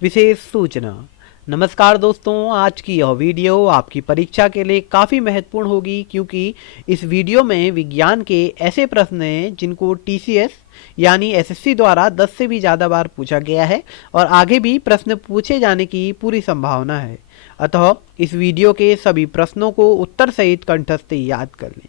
विशेष सूचना। नमस्कार दोस्तों, आज की यह वीडियो आपकी परीक्षा के लिए काफ़ी महत्वपूर्ण होगी क्योंकि इस वीडियो में विज्ञान के ऐसे प्रश्न हैं जिनको टीसीएस यानी एसएससी द्वारा 10 से भी ज़्यादा बार पूछा गया है और आगे भी प्रश्न पूछे जाने की पूरी संभावना है। अतः इस वीडियो के सभी प्रश्नों को उत्तर सहित कंठस्थ याद कर लें।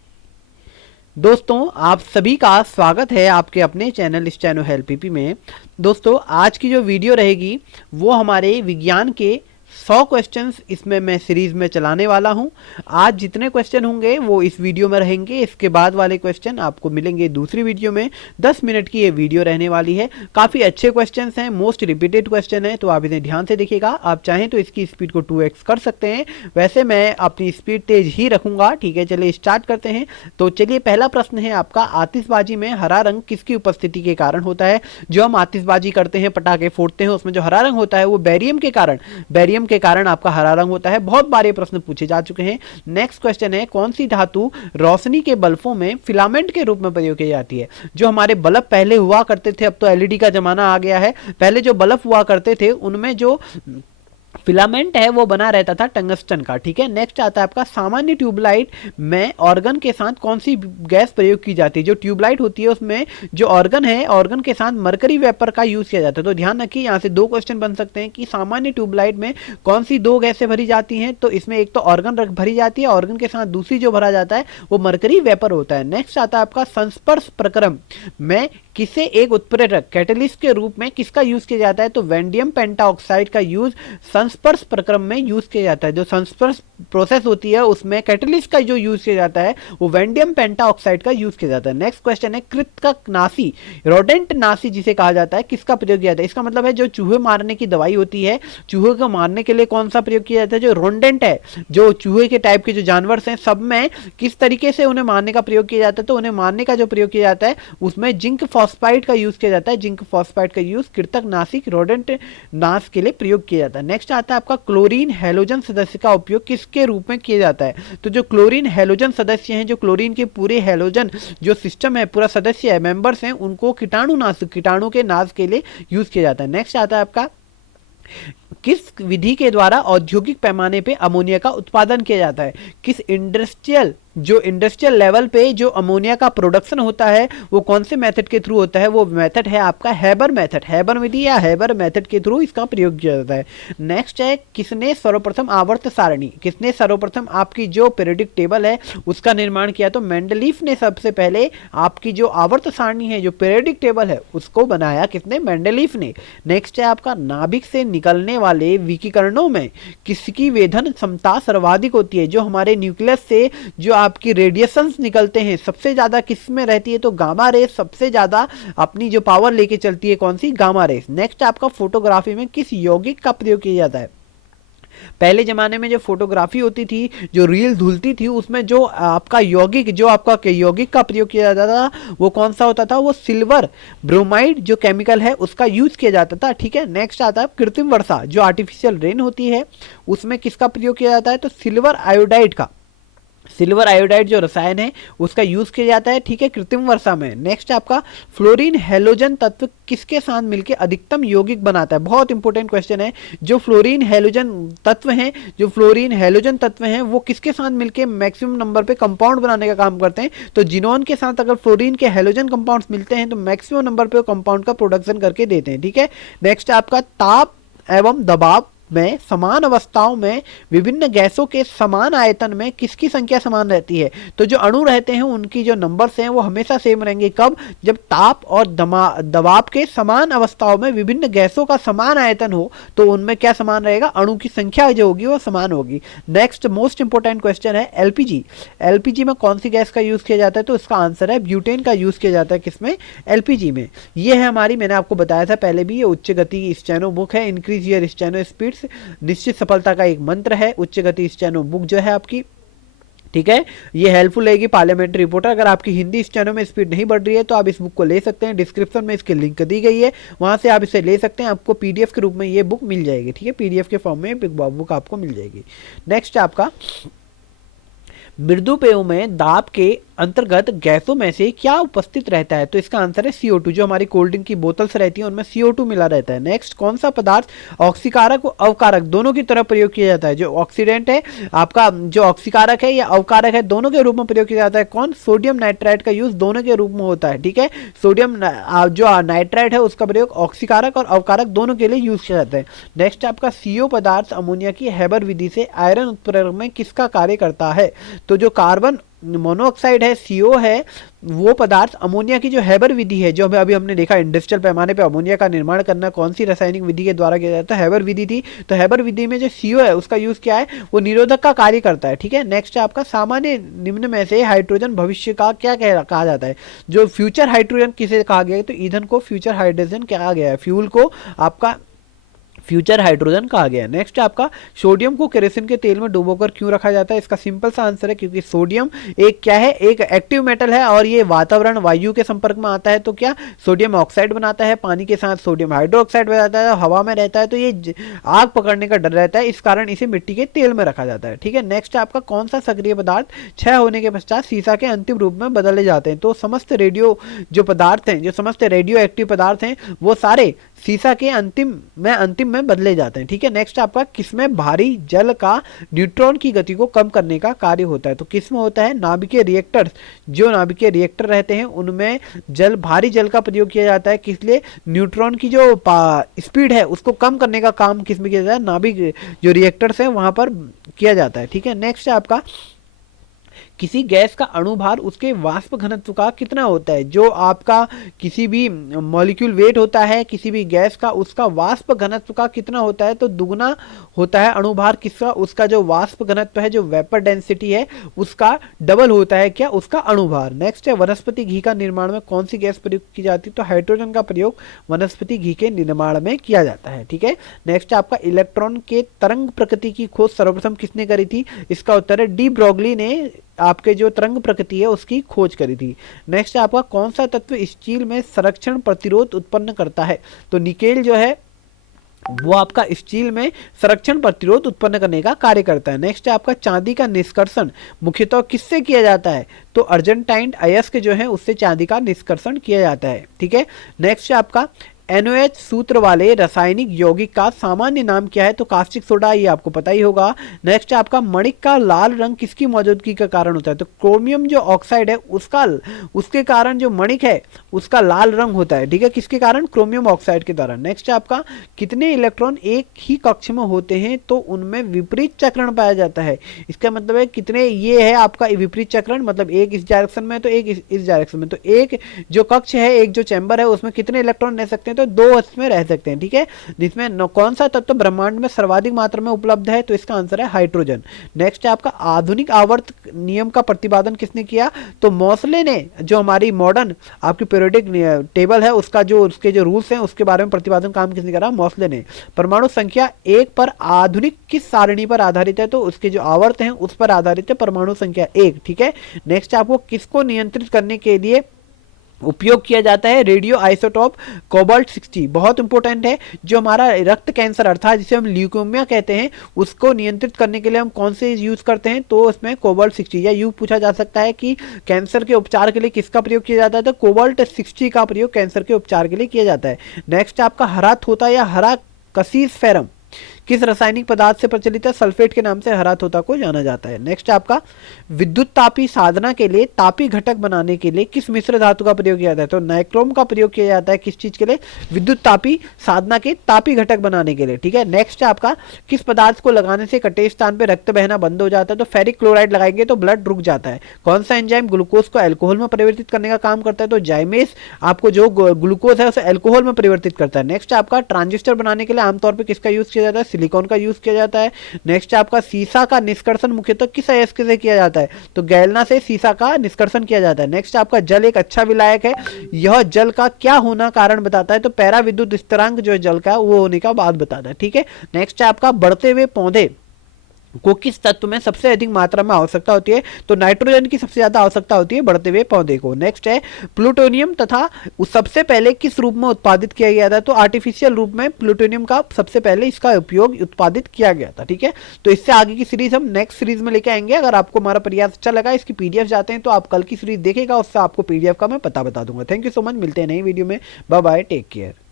दोस्तों, आप सभी का स्वागत है आपके अपने चैनल स्टेनो हेल्प पीपी में। दोस्तों, आज की जो वीडियो रहेगी वो हमारे विज्ञान के 100 क्वेश्चंस इसमें मैं सीरीज में चलाने वाला हूं। आज जितने क्वेश्चन होंगे वो इस वीडियो में रहेंगे, इसके बाद वाले क्वेश्चन आपको मिलेंगे दूसरी वीडियो में। 10 मिनट की ये वीडियो रहने वाली है। काफ़ी अच्छे क्वेश्चंस हैं, मोस्ट रिपीटेड क्वेश्चन है, तो आप इन्हें ध्यान से देखिएगा। आप चाहें तो इसकी स्पीड को 2x कर सकते हैं, वैसे मैं अपनी स्पीड तेज ही रखूंगा। ठीक है, चलिए स्टार्ट करते हैं। तो चलिए, पहला प्रश्न है आपका, आतिशबाजी में हरा रंग किसकी उपस्थिति के कारण होता है? जो हम आतिशबाजी करते हैं, पटाखे फोड़ते हैं, उसमें जो हरा रंग होता है वो बैरियम के कारण आपका हरा रंग होता है। बहुत बार ये प्रश्न पूछे जा चुके हैं। नेक्स्ट क्वेश्चन है, कौन सी धातु रोशनी के बल्बों में फिलामेंट के रूप में प्रयोग की जाती है? जो हमारे बल्ब पहले हुआ करते थे, अब तो एलईडी का जमाना आ गया है, पहले जो बल्ब हुआ करते थे उनमें जो फिलामेंट है वो बना रहता था टंगस्टन का। ठीक है, नेक्स्ट आता है आपका, सामान्य ट्यूबलाइट में ऑर्गन के साथ कौन सी गैस प्रयोग की जाती है? जो ट्यूबलाइट होती है उसमें जो ऑर्गन है, ऑर्गन के साथ मरकरी वेपर का यूज किया जाता है। तो ध्यान रखिए, यहाँ से दो क्वेश्चन बन सकते हैं कि सामान्य ट्यूबलाइट में कौन सी दो गैसें भरी जाती हैं। तो इसमें एक तो ऑर्गन भरी जाती है, ऑर्गन के साथ दूसरी जो भरा जाता है वो मरकरी वेपर होता है। नेक्स्ट आता है आपका, संस्पर्श प्रक्रम में किसे एक उत्प्रेरक कैटलिस्ट के रूप में किसका यूज किया जाता है? तो वैंडियम पेंटाऑक्साइड का यूज संस्पर्श प्रक्रम में यूज किया जाता है। जो संस्पर्श प्रोसेस होती है उसमें कैटलिस्ट का जो यूज किया जाता है वो वैंडियम पेंटाऑक्साइड का यूज किया जाता है। नेक्स्ट क्वेश्चन है, कृंतकनाशी रोडेंट नाशी जिसे कहा जाता है किसका प्रयोग किया जाता है? इसका मतलब है जो चूहे मारने की दवाई होती है, चूहे को मारने के लिए कौन सा प्रयोग किया जाता है? जो रोडेंट है, जो चूहे के टाइप के जो जानवर हैं, सब में किस तरीके से उन्हें मारने का प्रयोग किया जाता है? तो उन्हें मारने का जो प्रयोग किया जाता है उसमें जिंक फॉस्फाइड का यूज किया जाता है। जिंक फॉस्फाइड का यूज कृंतकनाशी रोडेंट नाश के लिए प्रयोग किया जाता है। नेक्स्ट आता है आपका, क्लोरीन हैलोजन सदस्य का उपयोग किसके रूप में किया जाता है? तो जो क्लोरीन हैलोजन सदस्य हैं, जो क्लोरीन के पूरे हैलोजन जो सिस्टम है, पूरा सदस्य है, मेंबर्स हैं, उनको कीटाणु के नाश के लिए यूज किया जाता है। नेक्स्ट आता है आपका, किस विधि के द्वारा औद्योगिक पैमाने पे अमोनिया का उत्पादन किया जाता है? किस इंडस्ट्रियल लेवल पे जो अमोनिया का प्रोडक्शन होता है वो कौन से मेथड के थ्रू होता है? वो मेथड है आपका हैबर मेथड, हैबर विधि या हैबर मेथड के थ्रू इसका प्रयोग किया जाता है। नेक्स्ट है, किसने सर्वप्रथम आवर्त सारणी, किसने सर्वप्रथम आपकी जो पीरियोडिक टेबल है उसका निर्माण किया? तो मेंडलीफ ने सबसे पहले आपकी जो आवर्त सारणी है, जो पीरियोडिक टेबल है, उसको बनाया। किसने? मेंडलीफ ने। नेक्स्ट है आपका, नाभिक से निकलने वाले विकिरणों में किसकी वेधन क्षमता सर्वाधिक होती है? जो हमारे न्यूक्लियस से जो आपकी रेडिएशंस निकलते हैं सबसे ज्यादा किस में रहती है? तो गामा रेस सबसे ज्यादा अपनी जो पावर लेके चलती है, कौन सी? Gamma rays. नेक्स्ट आपका, फोटोग्राफी में किस यौगिक का प्रयोग किया जाता है? पहले जमाने में जो फोटोग्राफी होती थी, जो रील धुलती थी, उसमें जो आपका यौगिक का प्रयोग किया जाता था वो कौन सा होता था? वो सिल्वर ब्रोमाइड जो केमिकल है उसका यूज किया जाता था। ठीक है, नेक्स्ट आता है कृत्रिम वर्षा, जो आर्टिफिशियल रेन होती है उसमें किसका प्रयोग किया जाता है? तो सिल्वर आयोडाइड जो रसायन है उसका यूज किया जाता है। ठीक है, कृत्रिम वर्षा में। नेक्स्ट आपका, फ्लोरीन हैलोजन तत्व किसके साथ मिलकर अधिकतम यौगिक बनाता है? बहुत इंपॉर्टेंट क्वेश्चन है। जो फ्लोरीन हैलोजन तत्व हैं वो किसके साथ मिलकर मैक्सिमम नंबर पे कंपाउंड बनाने का काम करते हैं? तो जिनोन के साथ अगर फ्लोरीन के हैलोजन कंपाउंड्स मिलते हैं तो मैक्सिमम नंबर पे कंपाउंड का प्रोडक्शन करके देते हैं। ठीक है, नेक्स्ट आपका, ताप एवं दबाव में समान अवस्थाओं में विभिन्न गैसों के समान आयतन में किसकी संख्या समान रहती है? तो जो अणु रहते हैं उनकी जो नंबर्स हैं वो हमेशा सेम रहेंगे। कब? जब ताप और दबाव के समान अवस्थाओं में विभिन्न गैसों का समान आयतन हो तो उनमें क्या समान रहेगा? अणु की संख्या जो होगी वो समान होगी। नेक्स्ट मोस्ट इंपोर्टेंट क्वेश्चन है, एलपीजी में कौन सी गैस का यूज किया जाता है? तो इसका आंसर है ब्यूटेन का यूज किया जाता है। किसमें? एलपीजी में। ये है हमारी, मैंने आपको बताया था पहले भी, ये उच्च गति स्टेनो बुक है, इंक्रीज योर स्टेनो स्पीड, निश्चित सफलता का एक मंत्र है उच्च गति स्टेनो बुक जो है आपकी। ठीक है, ये हेल्पफुल रहेगी पार्लियामेंट्री रिपोर्टर। अगर आपकी हिंदी स्टेनो में स्पीड नहीं बढ़ रही है तो आप इस बुक को ले सकते हैं, डिस्क्रिप्शन में इसकी लिंक दी गई है, वहां से आप इसे ले सकते हैं। आपको पीडीएफ के रूप में ये बुक मिल जाएगी। ठीक है, पीडीएफ के फॉर्म में बुक आपको मिल जाएगी। नेक्स्ट आपका, मृदु पेयों में दाब के अंतर्गत गैसों में से क्या उपस्थित रहता है? तो इसका आंसर है CO2। जो हमारी कोल्ड ड्रिंक की बोतल्स रहती हैं उनमें CO2 मिला रहता है। नेक्स्ट, कौन सा पदार्थ ऑक्सीकारक और अवकारक दोनों की तरह प्रयोग किया जाता है? जो ऑक्सीडेंट है आपका, जो ऑक्सीकारक है या अवकारक है, दोनों के रूप में प्रयोग किया जाता है। कौन? सोडियम नाइट्राइट का यूज दोनों के रूप में होता है। ठीक है, सोडियम जो नाइट्राइट है उसका प्रयोग ऑक्सीकारक और अवकारक दोनों के लिए यूज किया जाता है। नेक्स्ट आपका CO पदार्थ अमोनिया की हैबर विधि से आयरन उत्प्रेरक में किसका कार्य करता है? तो जो कार्बन मोनोऑक्साइड है, CO है, वो पदार्थ अमोनिया की जो हैबर विधि है, जो अभी हमने देखा इंडस्ट्रियल पैमाने पे अमोनिया का निर्माण करना कौन सी रासायनिक विधि के द्वारा किया जाता है? हैबर विधि थी। तो हैबर विधि में जो CO है उसका यूज क्या है? वो निरोधक का कार्य करता है। ठीक है, नेक्स्ट है आपका सामान्य निम्न में से हाइड्रोजन भविष्य का क्या कहा जाता है? जो फ्यूचर हाइड्रोजन किसे कहा गया है? तो ईंधन को फ्यूचर हाइड्रोजन कहा गया है, फ्यूल को आपका फ्यूचर हाइड्रोजन कहा गया है। नेक्स्ट आपका सोडियम को केरोसिन के तेल में डुबोकर क्यों रखा जाता है? इसका सिंपल सा आंसर है क्योंकि सोडियम एक क्या है, एक एक्टिव मेटल है और ये वातावरण वायु के संपर्क में आता है तो क्या सोडियम ऑक्साइड बनाता है, पानी के साथ सोडियम हाइड्रोक्साइड बनाता है, हवा में रहता है तो ये आग पकड़ने का डर रहता है, इस कारण इसे मिट्टी के तेल में रखा जाता है। ठीक है, नेक्स्ट आपका कौन सा सक्रिय पदार्थ क्षय होने के पश्चात सीसा के अंतिम रूप में बदले जाते हैं? तो समस्त रेडियो जो पदार्थ हैं, जो समस्त रेडियो एक्टिव पदार्थ हैं, वो सारे सीसा के अंतिम में बदले जाते हैं। ठीक है, नेक्स्ट आपका किसमें भारी जल का न्यूट्रॉन की गति को कम करने का कार्य होता है? तो किसमें होता है? नाभिकीय रिएक्टर्स, जो नाभिकीय रिएक्टर रहते हैं उनमें भारी जल का प्रयोग किया जाता है। किस लिए? न्यूट्रॉन की जो स्पीड है उसको कम करने का काम किसमें किया जाता है? नाभिक जो रिएक्टर्स हैं वहां पर किया जाता है। ठीक है, नेक्स्ट आपका किसी गैस का अणुभार उसके वाष्प घनत्व का कितना होता है? जो आपका किसी भी मॉलिक्यूल वेट होता है किसी भी गैस का, उसका वाष्प घनत्व का कितना होता है? तो दुगना होता है अणुभार किसका? उसका जो वाष्प घनत्व है, जो वेपर डेंसिटी है, उसका डबल होता है क्या? उसका अणुभार। नेक्स्ट है वनस्पति घी का निर्माण में कौन सी गैस प्रयोग की जाती है? तो हाइड्रोजन का प्रयोग वनस्पति घी के निर्माण में किया जाता है। ठीक है, नेक्स्ट आपका इलेक्ट्रॉन के तरंग प्रकृति की खोज सर्वप्रथम किसने करी थी? इसका उत्तर है डी ब्रोगली ने आपके जो तरंग प्रकृति है उसकी खोज करी थी। नेक्स्ट आपका कौन सा तत्व स्टील में संरक्षण प्रतिरोध उत्पन्न करता है? तो निकेल जो है वो आपका स्टील में संरक्षण प्रतिरोध उत्पन्न करने का कार्य करता है। नेक्स्ट है आपका चांदी का निष्कर्षण मुख्यतः किससे किया जाता है? तो अर्जेंटाइन अयस्क जो है उससे चांदी का निष्कर्षण किया जाता है। ठीक है, नेक्स्ट है आपका NOH सूत्र वाले रासायनिक यौगिक का सामान्य नाम क्या है? तो कास्टिक सोडा, ये आपको पता ही होगा। नेक्स्ट आपका मणिक का लाल रंग किसकी मौजूदगी के कारण होता है? तो क्रोमियम जो ऑक्साइड है उसके कारण जो मणिक है उसका लाल रंग होता है। ठीक है, किसके कारण? क्रोमियम ऑक्साइड के द्वारा। नेक्स्ट आपका कितने इलेक्ट्रॉन एक ही कक्ष में होते हैं? तो उनमें विपरीत चक्रण पाया जाता है। इसका मतलब है कितने, ये है आपका विपरीत चक्रण, मतलब एक इस डायरेक्शन में तो एक इस डायरेक्शन में। तो एक जो कक्ष है, एक जो चैम्बर है, उसमें कितने इलेक्ट्रॉन रह सकते हैं? तो 2 इसमें रह सकते हैं। ठीक है, जिसमें कौन सा तत्व ब्रह्मांड में सर्वाधिक मात्रा में उपलब्ध है? तो इसका आंसर है हाइड्रोजन। नेक्स्ट है आपका आधुनिक आवर्त नियम का प्रतिपादन किसने किया? तो मोसले ने, जो हमारी मॉडर्न आपकी पीरियोडिक टेबल है उसके जो रूल्स हैं उसके बारे में प्रतिपादन काम किसने करा? मोसले ने। परमाणु संख्या 1 पर आधुनिक किस सारणी पर आधारित है? तो उसके जो आवर्त हैं उस पर आधारित है परमाणु संख्या 1। ठीक है, नेक्स्ट आपको किसको नियंत्रित करने के लिए उपयोग किया जाता है? रेडियो आइसोटोप कोबाल्ट 60, बहुत इंपॉर्टेंट है। जो हमारा रक्त कैंसर अर्थात जिसे हम ल्यूकेमिया कहते हैं उसको नियंत्रित करने के लिए हम कौन से यूज करते हैं? तो उसमें कोबाल्ट 60, या यूं पूछा जा सकता है कि कैंसर के उपचार के लिए किसका प्रयोग किया जाता है? तो कोबाल्ट 60 का प्रयोग कैंसर के उपचार के लिए किया जाता है। नेक्स्ट आपका हरा तोता या हरा कसीसफेरम किस रासायनिक पदार्थ से प्रचलित है? सल्फेट के नाम से हरा तोता को जाना जाता है। नेक्स्ट आपका विद्युत तापी साधना के लिए तापी घटक बनाने के लिए किस मिश्र धातु का प्रयोग किया जाता है? तो नाइक्रोम का प्रयोग किया जाता है किस चीज के लिए? विद्युत तापी साधना के तापी घटक बनाने के लिए। ठीक है, नेक्स्ट आपका किस पदार्थ को लगाने से कटे स्थान पर रक्त बहना बंद हो जाता है? तो फेरिक क्लोराइड लगाएंगे तो ब्लड रुक जाता है। कौन सा एंजाइम ग्लूकोज को अल्कोहल में परिवर्तित करने का काम करता है? तो जाइमेस आपको जो ग्लूकोज है उसे अल्कोहल में परिवर्तित करता है। नेक्स्ट आपका ट्रांजिस्टर बनाने के लिए आमतौर पर किसका यूज किया जाता है? सिलिकॉन का यूज किया जाता है। नेक्स्ट आपका सीसा का निष्कर्षण मुख्यतः किस अयस्क से किया जाता है? तो गैलना से सीसा का निष्कर्षण किया जाता है। नेक्स्ट आपका जल एक अच्छा विलायक है, यह जल का क्या होना कारण बताता है? तो पैरा विद्युत स्थिरांक जो जल का वो होने का बात बताता है। ठीक है, नेक्स्ट आपका बढ़ते हुए पौधे को किस तत्व में सबसे अधिक मात्रा में आवश्यकता होती है? तो नाइट्रोजन की सबसे ज्यादा आवश्यकता होती है बढ़ते हुए पौधे को। नेक्स्ट है प्लूटोनियम तथा उस सबसे पहले किस रूप में उत्पादित किया गया था? तो आर्टिफिशियल रूप में प्लूटोनियम का सबसे पहले इसका उपयोग उत्पादित किया गया था। ठीक है, तो इससे आगे की सीरीज हम नेक्स्ट सीरीज में लेके आएंगे। अगर आपको हमारा प्रयास अच्छा लगा, इसकी पीडीएफ चाहते हैं तो आप कल की सीरीज देखेगा, उससे आपको पीडीएफ का मैं पता बता दूंगा। थैंक यू सो मच, मिलते हैं नई वीडियो में। Bye bye, take care.